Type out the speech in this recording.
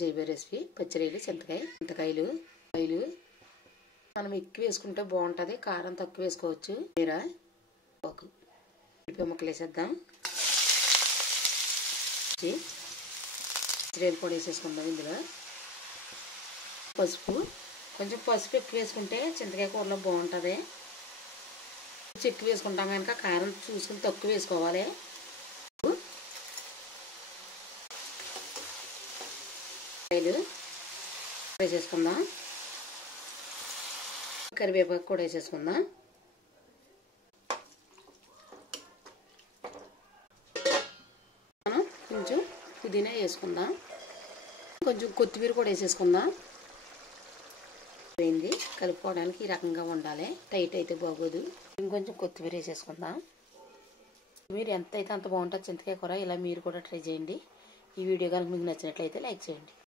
జైబే recipe పచ్చిరొయ్యలు చింతకాయలు మనం ఎక్కువ వేసుకుంటే బాగుంటుంది, కారం తక్కువ వేసుకోవచ్చు. మీరా ఒక ఉల్లిపాయ ముక్కలు వేసేద్దాం. పచ్చిరొయ్యలు కూడా వేసేసుకుందాం. ఇందులో పసుపు, కొంచెం పసుపు ఎక్కువ వేసుకుంటే చింతకాయ కూరలో బాగుంటుంది. ఎక్కువ వేసుకుంటాం కనుక కారం చూసుకుని తక్కువ వేసుకోవాలి. వేసేసుకుందాం. కరివేపాకు కూడా వేసేసుకుందాం. మనం కొంచెం పుదీనా వేసుకుందాం. కొంచెం కొత్తిమీర కూడా వేసేసుకుందాం. పోయింది, కలుపుకోవడానికి ఈ రకంగా ఉండాలి, టైట్ అయితే బాగోదు. ఇంకొంచెం కొత్తిమీర వేసేసుకుందాం. మీరు ఎంత అయితే అంత బాగుంటుంది చింతకాయ కూర. ఇలా మీరు కూడా ట్రై చేయండి. ఈ వీడియో కనుక మీకు నచ్చినట్లయితే లైక్ చేయండి.